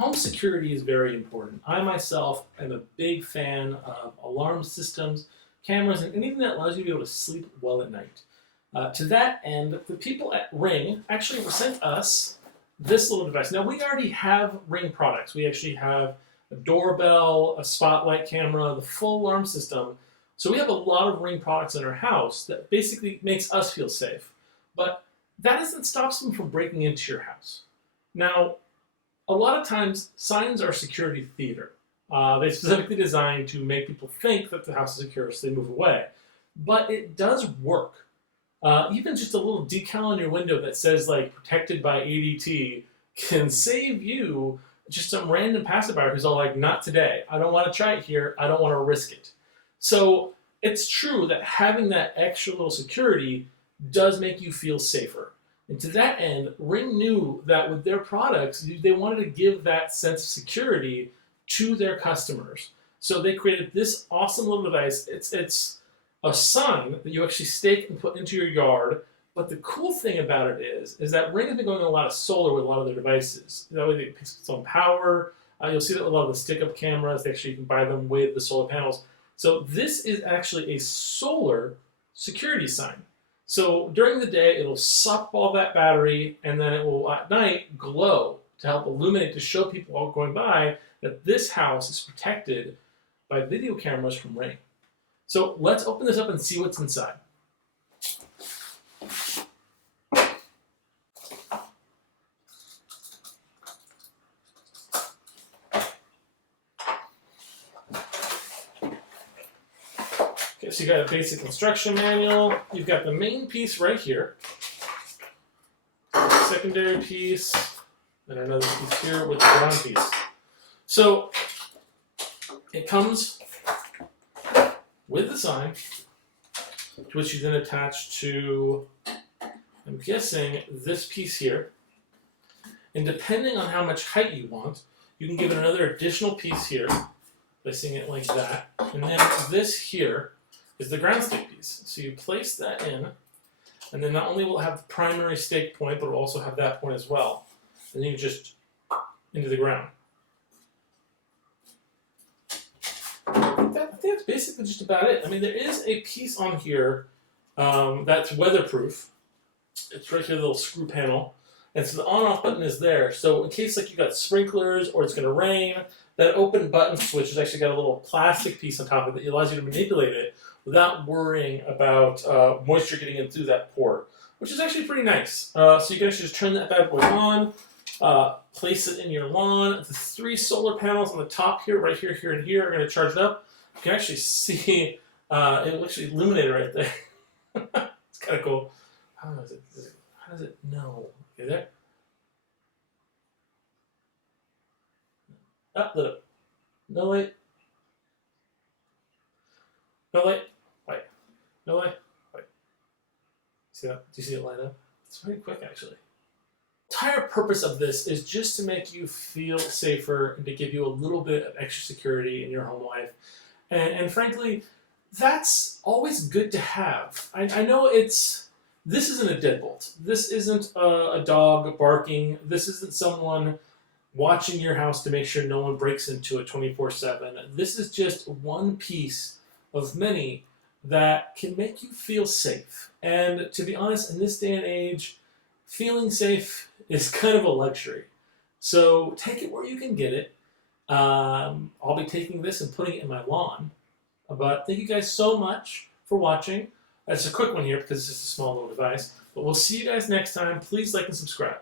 home security is very important. I myself am a big fan of alarm systems, cameras, and anything that allows you to be able to sleep well at night. To that end, the people at Ring actually sent us this little device. Now, we already have Ring products. We actually have a doorbell, a spotlight camera, the full alarm system. So we have a lot of Ring products in our house that basically makes us feel safe. But that doesn't stop them from breaking into your house. Now, a lot of times, signs are security theater. They're specifically designed to make people think that the house is secure, so they move away. But it does work. Even just a little decal on your window that says like protected by ADT can save you just some random passerby who's all like, not today. I don't want to try it here. I don't want to risk it. So it's true that having that extra little security does make you feel safer. And to that end, Ring knew that with their products, they wanted to give that sense of security to their customers. So they created this awesome little device. It's a sign that you actually stake and put into your yard. But the cool thing about it is that Ring has been going on a lot of solar with a lot of their devices. That way it picks its own power. You'll see that with a lot of the stick-up cameras. Actually, you can buy them with the solar panels. So this is actually a solar security sign. So during the day, it'll suck all that battery, and then it will, at night, glow to help illuminate, to show people all going by that this house is protected by video cameras from Ring. So let's open this up and see what's inside. Okay, so you got a basic instruction manual. You've got the main piece right here, secondary piece, and another piece here with the ground piece. So it comes with the sign, which you then attach to, I'm guessing, this piece here. And depending on how much height you want, you can give it another additional piece here, placing it like that. And then this here is the ground stake piece. So you place that in, and then not only will it have the primary stake point, but it will also have that point as well. And then you just into the ground. I think that's basically just about it. I mean, there is a piece on here that's weatherproof. It's right here, the little screw panel. And so the on-off button is there. So in case like you got sprinklers or it's going to rain, that open button switch has actually got a little plastic piece on top of it that allows you to manipulate it without worrying about moisture getting in through that port, which is actually pretty nice. So you can actually just turn that bad boy on, place it in your lawn. The 3 solar panels on the top here, right here, here, and here are going to charge it up. You can actually see it will actually illuminate it right there. It's kind of cool. How does it know? Okay, there. Ah, lit up. No light. No light. White. No light. White. See that? Do you see it light up? It's very quick, actually. The entire purpose of this is just to make you feel safer and to give you a little bit of extra security in your home life. And frankly, that's always good to have. I know this isn't a deadbolt. This isn't a dog barking. This isn't someone watching your house to make sure no one breaks into it 24/7. This is just one piece of many that can make you feel safe. And to be honest, in this day and age, feeling safe is kind of a luxury. So take it where you can get it. I'll be taking this and putting it in my lawn. But thank you guys so much for watching. It's a quick one here because it's just a small little device. But we'll see you guys next time. Please like and subscribe.